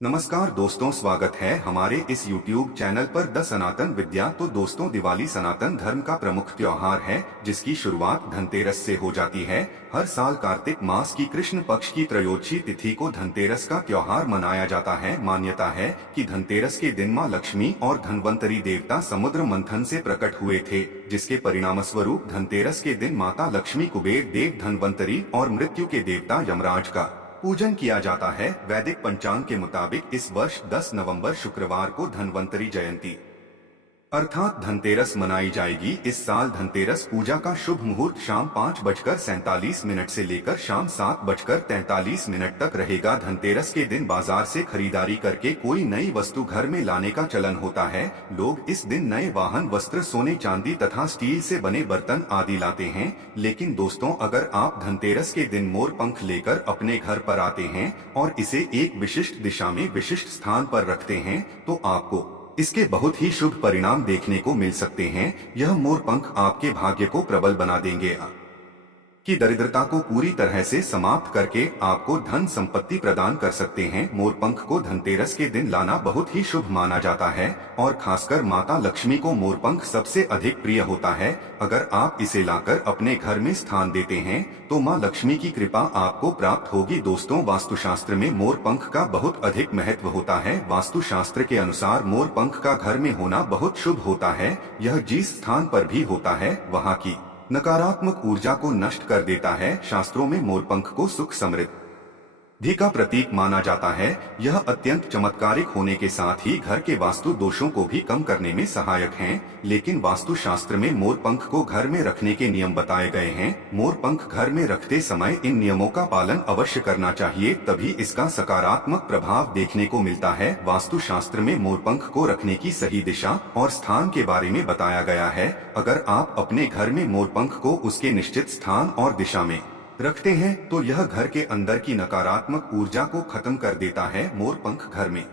नमस्कार दोस्तों, स्वागत है हमारे इस YouTube चैनल पर द सनातन विद्या। तो दोस्तों, दिवाली सनातन धर्म का प्रमुख त्योहार है जिसकी शुरुआत धनतेरस से हो जाती है। हर साल कार्तिक मास की कृष्ण पक्ष की त्रयोदशी तिथि को धनतेरस का त्योहार मनाया जाता है। मान्यता है कि धनतेरस के दिन मां लक्ष्मी और धनवंतरी देवता समुद्र मंथन से प्रकट हुए थे, जिसके परिणामस्वरूप धनतेरस के दिन माता लक्ष्मी, कुबेर देव, धनवंतरी और मृत्यु के देवता यमराज का पूजन किया जाता है। वैदिक पंचांग के मुताबिक इस वर्ष 10 नवंबर शुक्रवार को धनवंतरी जयंती अर्थात धनतेरस मनाई जाएगी। इस साल धनतेरस पूजा का शुभ मुहूर्त शाम 5:47 से लेकर शाम 7:43 तक रहेगा। धनतेरस के दिन बाजार से खरीदारी करके कोई नई वस्तु घर में लाने का चलन होता है। लोग इस दिन नए वाहन, वस्त्र, सोने, चांदी तथा स्टील से बने बर्तन आदि लाते हैं। लेकिन दोस्तों, अगर आप धनतेरस के दिन मोर पंख लेकर अपने घर पर आते हैं और इसे एक विशिष्ट दिशा में विशिष्ट स्थान पर रखते हैं तो आपको इसके बहुत ही शुभ परिणाम देखने को मिल सकते हैं। यह मोर पंख आपके भाग्य को प्रबल बना देंगे, की दरिद्रता को पूरी तरह से समाप्त करके आपको धन संपत्ति प्रदान कर सकते हैं। मोरपंख को धनतेरस के दिन लाना बहुत ही शुभ माना जाता है और खासकर माता लक्ष्मी को मोरपंख सबसे अधिक प्रिय होता है। अगर आप इसे लाकर अपने घर में स्थान देते हैं तो मां लक्ष्मी की कृपा आपको प्राप्त होगी। दोस्तों, वास्तुशास्त्र में मोरपंख का बहुत अधिक महत्व होता है। वास्तुशास्त्र के अनुसार मोरपंख का घर में होना बहुत शुभ होता है। यह जिस स्थान पर भी होता है वहाँ की नकारात्मक ऊर्जा को नष्ट कर देता है। शास्त्रों में मोरपंख को सुख, समृद्धि का प्रतीक माना जाता है। यह अत्यंत चमत्कारिक होने के साथ ही घर के वास्तु दोषों को भी कम करने में सहायक हैं। लेकिन वास्तु शास्त्र में मोरपंख को घर में रखने के नियम बताए गए हैं। मोरपंख घर में रखते समय इन नियमों का पालन अवश्य करना चाहिए, तभी इसका सकारात्मक प्रभाव देखने को मिलता है। वास्तु शास्त्र में मोरपंख को रखने की सही दिशा और स्थान के बारे में बताया गया है। अगर आप अपने घर में मोरपंख को उसके निश्चित स्थान और दिशा में रखते हैं तो यह घर के अंदर की नकारात्मक ऊर्जा को खत्म कर देता है। मोरपंख घर में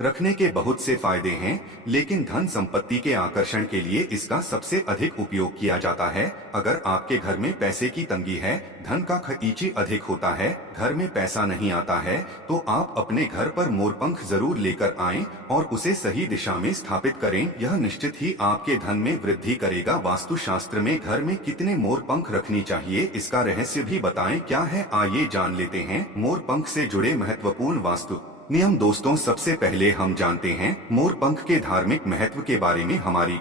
रखने के बहुत से फायदे हैं, लेकिन धन संपत्ति के आकर्षण के लिए इसका सबसे अधिक उपयोग किया जाता है। अगर आपके घर में पैसे की तंगी है, धन का खींची अधिक होता है, घर में पैसा नहीं आता है, तो आप अपने घर पर मोरपंख जरूर लेकर आएं और उसे सही दिशा में स्थापित करें। यह निश्चित ही आपके धन में वृद्धि करेगा। वास्तु शास्त्र में घर में कितने मोरपंख रखनी चाहिए, इसका रहस्य भी बताएं क्या है, आइए जान लेते हैं। मोरपंख से जुड़े महत्वपूर्ण वास्तु नियम। दोस्तों, सबसे पहले हम जानते हैं मोरपंख के धार्मिक महत्व के बारे में। हमारी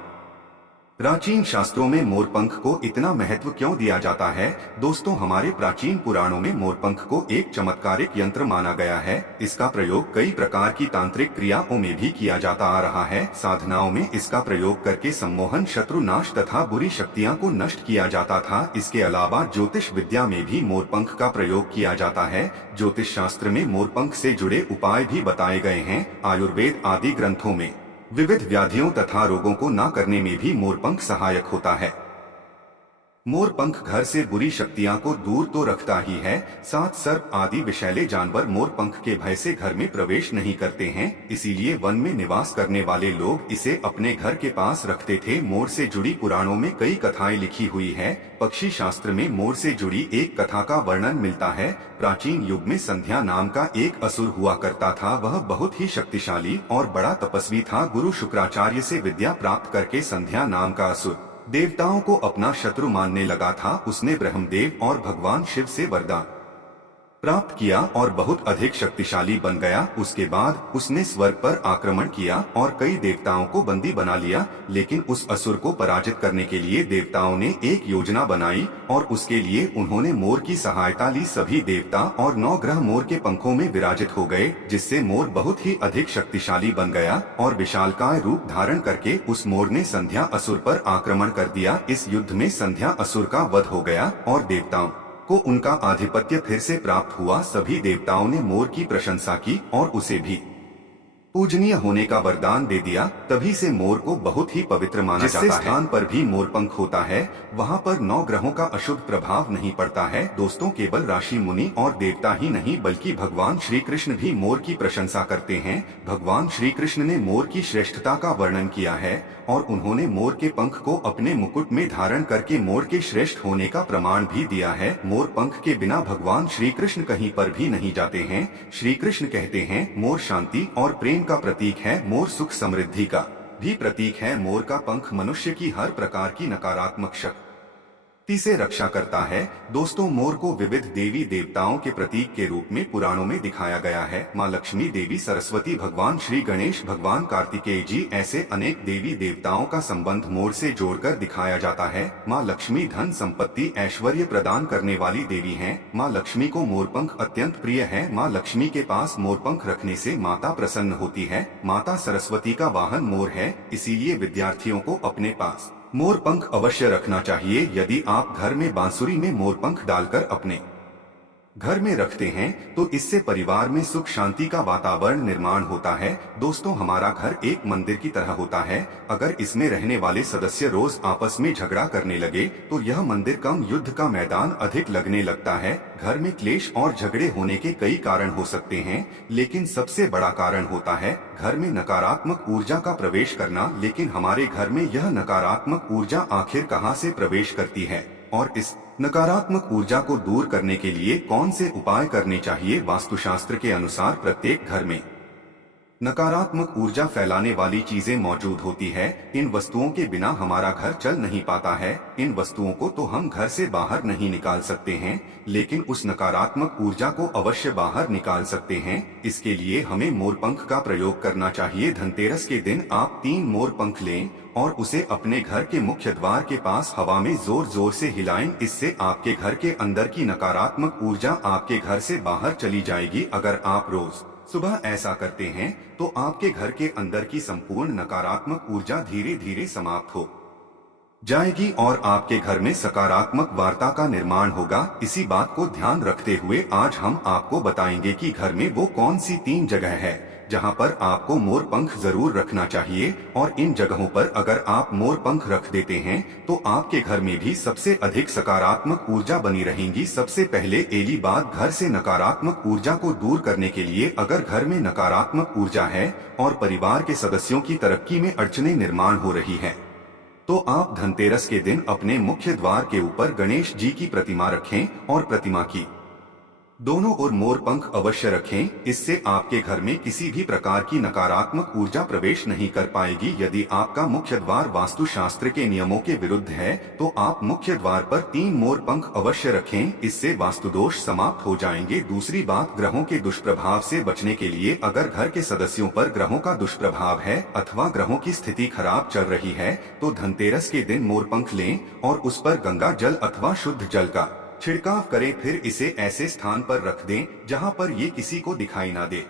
प्राचीन शास्त्रों में मोरपंख को इतना महत्व क्यों दिया जाता है? दोस्तों, हमारे प्राचीन पुराणों में मोरपंख को एक चमत्कारिक यंत्र माना गया है। इसका प्रयोग कई प्रकार की तांत्रिक क्रियाओं में भी किया जाता आ रहा है। साधनाओं में इसका प्रयोग करके सम्मोहन, शत्रु नाश तथा बुरी शक्तियां को नष्ट किया जाता था। इसके अलावा ज्योतिष विद्या में भी मोरपंख का प्रयोग किया जाता है। ज्योतिष शास्त्र में मोरपंख से जुड़े उपाय भी बताए गए हैं। आयुर्वेद आदि ग्रंथों में विविध व्याधियों तथा रोगों को न करने में भी मोरपंख सहायक होता है। मोरपंख घर से बुरी शक्तियां को दूर तो रखता ही है, साथ सर्प आदि विषैले जानवर मोरपंख के भय से घर में प्रवेश नहीं करते हैं। इसीलिए वन में निवास करने वाले लोग इसे अपने घर के पास रखते थे। मोर से जुड़ी पुराणों में कई कथाएं लिखी हुई है। पक्षी शास्त्र में मोर से जुड़ी एक कथा का वर्णन मिलता है। प्राचीन युग में संध्या नाम का एक असुर हुआ करता था। वह बहुत ही शक्तिशाली और बड़ा तपस्वी था। गुरु शुक्राचार्य से विद्या प्राप्त करके संध्या नाम का असुर देवताओं को अपना शत्रु मानने लगा था। उसने ब्रह्मदेव और भगवान शिव से वरदान प्राप्त किया और बहुत अधिक शक्तिशाली बन गया। उसके बाद उसने स्वर्ग पर आक्रमण किया और कई देवताओं को बंदी बना लिया। लेकिन उस असुर को पराजित करने के लिए देवताओं ने एक योजना बनाई और उसके लिए उन्होंने मोर की सहायता ली। सभी देवता और 9 ग्रह मोर के पंखों में विराजित हो गए, जिससे मोर बहुत ही अधिक शक्तिशाली बन गया और विशालकाय रूप धारण करके उस मोर ने संध्या असुर पर आक्रमण कर दिया। इस युद्ध में संध्या असुर का वध हो गया और देवताओं को उनका आधिपत्य फिर से प्राप्त हुआ। सभी देवताओं ने मोर की प्रशंसा की और उसे भी पूजनीय होने का वरदान दे दिया। तभी से मोर को बहुत ही पवित्र माना जाता है। जिस स्थान पर भी मोर पंख होता है वहाँ पर 9 ग्रहों का अशुभ प्रभाव नहीं पड़ता है। दोस्तों, केवल ऋषि मुनि और देवता ही नहीं बल्कि भगवान श्री कृष्ण भी मोर की प्रशंसा करते हैं। भगवान श्री कृष्ण ने मोर की श्रेष्ठता का वर्णन किया है और उन्होंने मोर के पंख को अपने मुकुट में धारण करके मोर के श्रेष्ठ होने का प्रमाण भी दिया है। मोर पंख के बिना भगवान श्री कृष्ण कहीं पर भी नहीं जाते हैं। श्री कृष्ण कहते हैं, मोर शांति और प्रेम का प्रतीक है, मोर सुख समृद्धि का भी प्रतीक है। मोर का पंख मनुष्य की हर प्रकार की नकारात्मक शक्ति से रक्षा करता है। दोस्तों, मोर को विविध देवी देवताओं के प्रतीक के रूप में पुराणों में दिखाया गया है। माँ लक्ष्मी, देवी सरस्वती, भगवान श्री गणेश, भगवान कार्तिकेय जी, ऐसे अनेक देवी देवताओं का संबंध मोर से जोड़कर दिखाया जाता है। माँ लक्ष्मी धन संपत्ति ऐश्वर्य प्रदान करने वाली देवी हैं। माँ लक्ष्मी को मोरपंख अत्यंत प्रिय है। माँ लक्ष्मी के पास मोरपंख रखने से माता प्रसन्न होती है। माता सरस्वती का वाहन मोर है, इसीलिए विद्यार्थियों को अपने पास मोर पंख अवश्य रखना चाहिए। यदि आप घर में बांसुरी में मोर पंख डालकर अपने घर में रखते हैं तो इससे परिवार में सुख शांति का वातावरण निर्माण होता है। दोस्तों, हमारा घर एक मंदिर की तरह होता है। अगर इसमें रहने वाले सदस्य रोज आपस में झगड़ा करने लगे तो यह मंदिर कम, युद्ध का मैदान अधिक लगने लगता है। घर में क्लेश और झगड़े होने के कई कारण हो सकते हैं, लेकिन सबसे बड़ा कारण होता है घर में नकारात्मक ऊर्जा का प्रवेश करना। लेकिन हमारे घर में यह नकारात्मक ऊर्जा आखिर कहां से प्रवेश करती है और इस नकारात्मक ऊर्जा को दूर करने के लिए कौन से उपाय करने चाहिए? वास्तुशास्त्र के अनुसार प्रत्येक घर में नकारात्मक ऊर्जा फैलाने वाली चीजें मौजूद होती है। इन वस्तुओं के बिना हमारा घर चल नहीं पाता है। इन वस्तुओं को तो हम घर से बाहर नहीं निकाल सकते हैं, लेकिन उस नकारात्मक ऊर्जा को अवश्य बाहर निकाल सकते हैं। इसके लिए हमें मोरपंख का प्रयोग करना चाहिए। धनतेरस के दिन आप 3 मोरपंख लें और उसे अपने घर के मुख्य द्वार के पास हवा में जोर जोर से हिलाएं। इससे आपके घर के अंदर की नकारात्मक ऊर्जा आपके घर से बाहर चली जाएगी। अगर आप रोज सुबह ऐसा करते हैं तो आपके घर के अंदर की संपूर्ण नकारात्मक ऊर्जा धीरे धीरे समाप्त हो जाएगी और आपके घर में सकारात्मक वार्ता का निर्माण होगा। इसी बात को ध्यान रखते हुए आज हम आपको बताएंगे कि घर में वो कौन सी 3 जगह है जहां पर आपको मोर पंख जरूर रखना चाहिए। और इन जगहों पर अगर आप मोर पंख रख देते हैं तो आपके घर में भी सबसे अधिक सकारात्मक ऊर्जा बनी रहेंगी। सबसे पहले पहली बात, घर से नकारात्मक ऊर्जा को दूर करने के लिए अगर घर में नकारात्मक ऊर्जा है और परिवार के सदस्यों की तरक्की में अड़चनें निर्माण हो रही है तो आप धनतेरस के दिन अपने मुख्य द्वार के ऊपर गणेश जी की प्रतिमा रखें और प्रतिमा की दोनों ओर मोर पंख अवश्य रखें। इससे आपके घर में किसी भी प्रकार की नकारात्मक ऊर्जा प्रवेश नहीं कर पाएगी। यदि आपका मुख्य द्वार वास्तु शास्त्र के नियमों के विरुद्ध है तो आप मुख्य द्वार पर 3 मोर पंख अवश्य रखें। इससे वास्तु दोष समाप्त हो जाएंगे। दूसरी बात, ग्रहों के दुष्प्रभाव से बचने के लिए अगर घर के सदस्यों पर ग्रहों का दुष्प्रभाव है अथवा ग्रहों की स्थिति खराब चल रही है तो धनतेरस के दिन मोर पंख लें और उस पर गंगा जल अथवा शुद्ध जल का छिड़काव करें। फिर इसे ऐसे स्थान पर रख दें जहां पर ये किसी को दिखाई ना दे।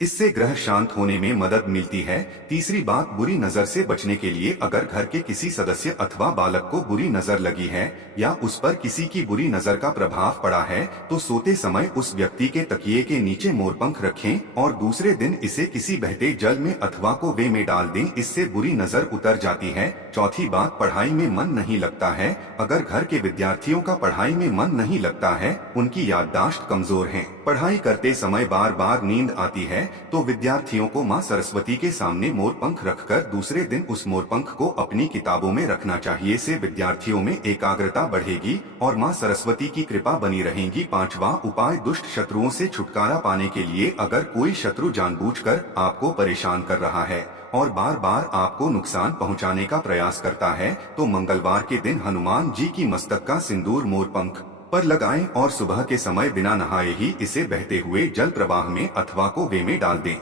इससे ग्रह शांत होने में मदद मिलती है। तीसरी बात, बुरी नजर से बचने के लिए अगर घर के किसी सदस्य अथवा बालक को बुरी नजर लगी है या उस पर किसी की बुरी नजर का प्रभाव पड़ा है तो सोते समय उस व्यक्ति के तकिए के नीचे मोरपंख रखें और दूसरे दिन इसे किसी बहते जल में अथवा कुएं में डाल दें। इससे बुरी नजर उतर जाती है। चौथी बात, पढ़ाई में मन नहीं लगता है। अगर घर के विद्यार्थियों का पढ़ाई में मन नहीं लगता है, उनकी याददाश्त कमजोर है, पढ़ाई करते समय बार बार नींद आती है तो विद्यार्थियों को मां सरस्वती के सामने मोरपंख रखकर दूसरे दिन उस मोरपंख को अपनी किताबों में रखना चाहिए। से विद्यार्थियों में एकाग्रता बढ़ेगी और मां सरस्वती की कृपा बनी रहेगी। 5वां उपाय, दुष्ट शत्रुओं से छुटकारा पाने के लिए अगर कोई शत्रु जानबूझकर आपको परेशान कर रहा है और बार बार आपको नुकसान पहुंचाने का प्रयास करता है तो मंगलवार के दिन हनुमान जी की मस्तक का सिंदूर मोरपंख पर लगाएं और सुबह के समय बिना नहाए ही इसे बहते हुए जल प्रवाह में अथवा कुएं में डाल दें।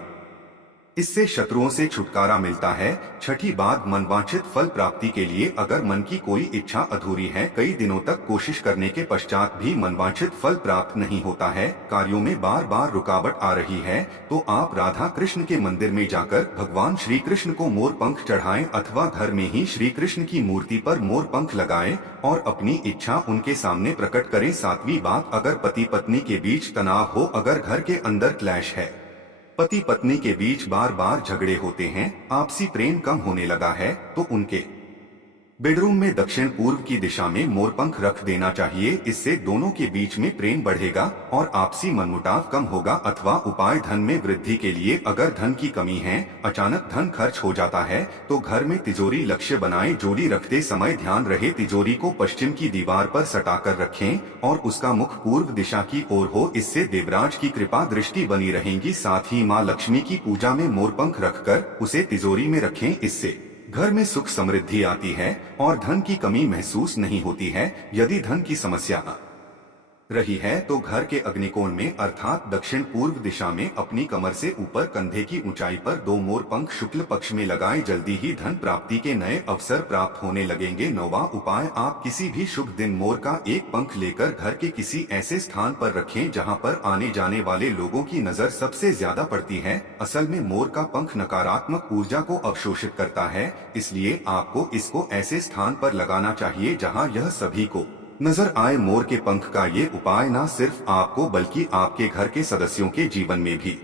इससे शत्रुओं से छुटकारा मिलता है। छठी बात, मनवांछित फल प्राप्ति के लिए अगर मन की कोई इच्छा अधूरी है, कई दिनों तक कोशिश करने के पश्चात भी मनवांछित फल प्राप्त नहीं होता है, कार्यों में बार बार रुकावट आ रही है, तो आप राधा कृष्ण के मंदिर में जाकर भगवान श्री कृष्ण को मोर पंख चढ़ाएं अथवा घर में ही श्री कृष्ण की मूर्ति पर मोर पंख लगाएं और अपनी इच्छा उनके सामने प्रकट करें। 7वीं बात, अगर पति पत्नी के बीच तनाव हो, अगर घर के अंदर क्लैश है पति पत्नी के बीच बार बार झगड़े होते हैं, आपसी प्रेम कम होने लगा है, तो उनके बेडरूम में दक्षिण पूर्व की दिशा में मोरपंख रख देना चाहिए। इससे दोनों के बीच में प्रेम बढ़ेगा और आपसी मनमुटाव कम होगा। अथवा उपाय धन में वृद्धि के लिए, अगर धन की कमी है, अचानक धन खर्च हो जाता है, तो घर में तिजोरी लक्ष्य बनाए। जोड़ी रखते समय ध्यान रहे तिजोरी को पश्चिम की दीवार पर सटाकर रखें और उसका मुख पूर्व दिशा की ओर हो। इससे देवराज की कृपा दृष्टि बनी रहेगी। साथ ही माँ लक्ष्मी की पूजा में मोरपंख रखकर उसे तिजोरी में रखें। इससे घर में सुख समृद्धि आती है और धन की कमी महसूस नहीं होती है। यदि धन की समस्या रही है तो घर के अग्निकोण में अर्थात दक्षिण पूर्व दिशा में अपनी कमर से ऊपर कंधे की ऊंचाई पर 2 मोरपंख शुक्ल पक्ष में लगाएं। जल्दी ही धन प्राप्ति के नए अवसर प्राप्त होने लगेंगे। 9वां उपाय, आप किसी भी शुभ दिन मोर का एक पंख लेकर घर के किसी ऐसे स्थान पर रखें जहां पर आने जाने वाले लोगों की नजर सबसे ज्यादा पड़ती है। असल में मोर का पंख नकारात्मक ऊर्जा को अवशोषित करता है, इसलिए आपको इसको ऐसे स्थान पर लगाना चाहिए जहां यह सभी को नजर आए। मोर के पंख का ये उपाय न सिर्फ आपको बल्कि आपके घर के सदस्यों के जीवन में भी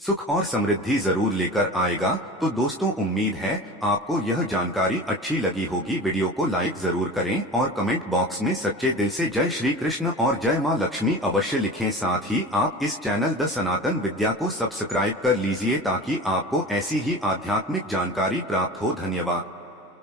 सुख और समृद्धि जरूर लेकर आएगा। तो दोस्तों, उम्मीद है आपको यह जानकारी अच्छी लगी होगी। वीडियो को लाइक जरूर करें और कमेंट बॉक्स में सच्चे दिल से जय श्री कृष्ण और जय मां लक्ष्मी अवश्य लिखें। साथ ही आप इस चैनल द सनातन विद्या को सब्सक्राइब कर लीजिए ताकि आपको ऐसी ही आध्यात्मिक जानकारी प्राप्त हो। धन्यवाद।